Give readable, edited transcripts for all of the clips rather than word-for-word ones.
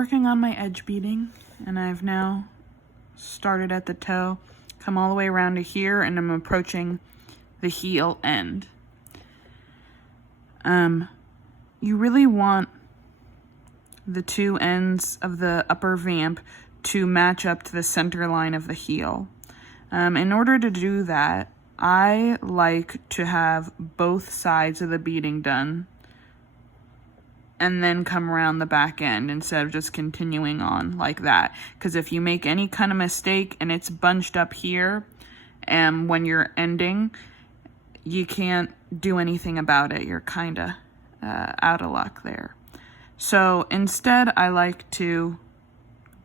working on my edge beading, and I've now started at the toe, come all the way around to here, and I'm approaching the heel end. You really want the two ends of the upper vamp to match up to the center line of the heel. In order to do that, I like to have both sides of the beading done and then come around the back end instead of just continuing on like that. Because if you make any kind of mistake and it's bunched up here, and when you're ending, you can't do anything about it. You're kind of out of luck there. So instead, I like to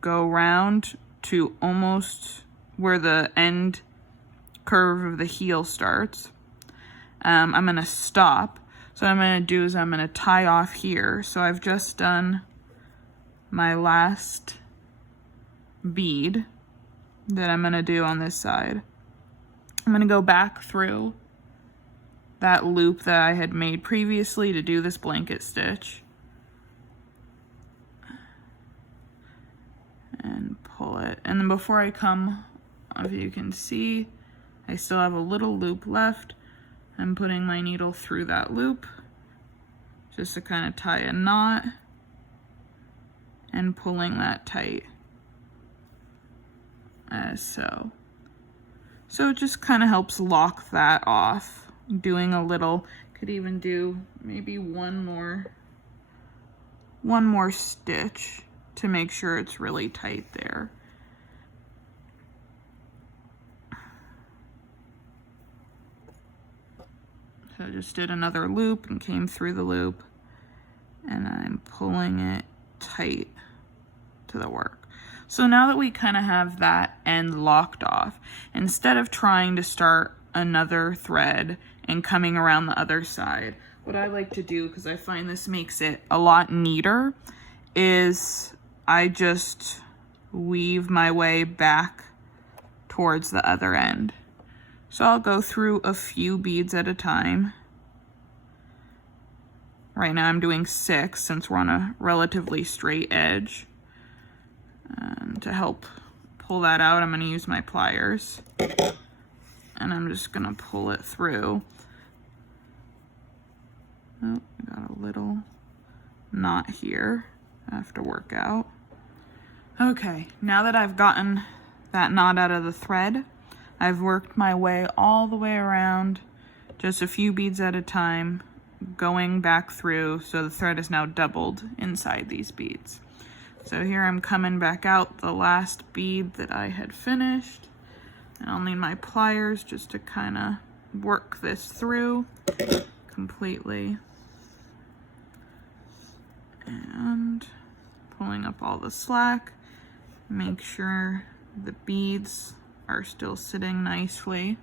go round to almost where the end curve of the heel starts. I'm going to stop. So what I'm going to do is I'm going to tie off here. So I've just done my last bead that I'm going to do on this side. I'm going to go back through that loop that I had made previously to do this blanket stitch. And pull it. And then before I come, if you can see, I still have a little loop left. I'm putting my needle through that loop just to kind of tie a knot and pulling that tight as so. So it just kind of helps lock that off. Doing a little, could even do maybe one more stitch to make sure it's really tight there. So I just did another loop and came through the loop, and I'm pulling it tight to the work. So now that we kind of have that end locked off, instead of trying to start another thread and coming around the other side, what I like to do, because I find this makes it a lot neater, is I just weave my way back towards the other end. So I'll go through a few beads at a time. Right now I'm doing 6 since we're on a relatively straight edge. To help pull that out, I'm going to use my pliers. And I'm just going to pull it through. Oh, I got a little knot here I have to work out. Okay, now that I've gotten that knot out of the thread, I've worked my way all the way around, just a few beads at a time, going back through, so the thread is now doubled inside these beads. So here I'm coming back out the last bead that I had finished, and I'll need my pliers just to kind of work this through completely. And pulling up all the slack, make sure the beads are still sitting nicely.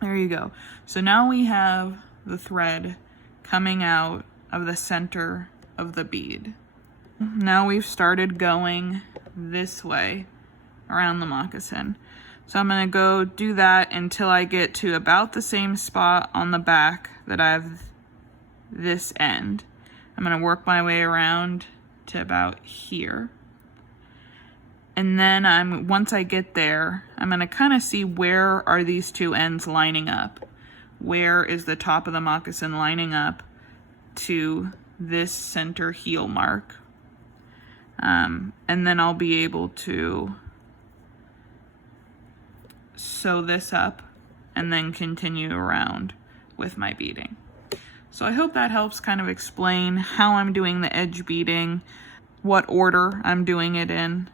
There you go. So now we have the thread coming out of the center of the bead. Now we've started going this way around the moccasin. So I'm going to go do that until I get to about the same spot on the back that I have this end. I'm going to work my way around to about here. And then once I get there, I'm going to kind of see where are these two ends lining up. Where is the top of the moccasin lining up to this center heel mark. And then I'll be able to sew this up and then continue around with my beading. So I hope that helps kind of explain how I'm doing the edge beading, what order I'm doing it in,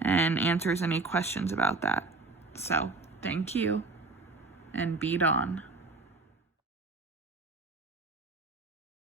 and answers any questions about that. So thank you, and bead on.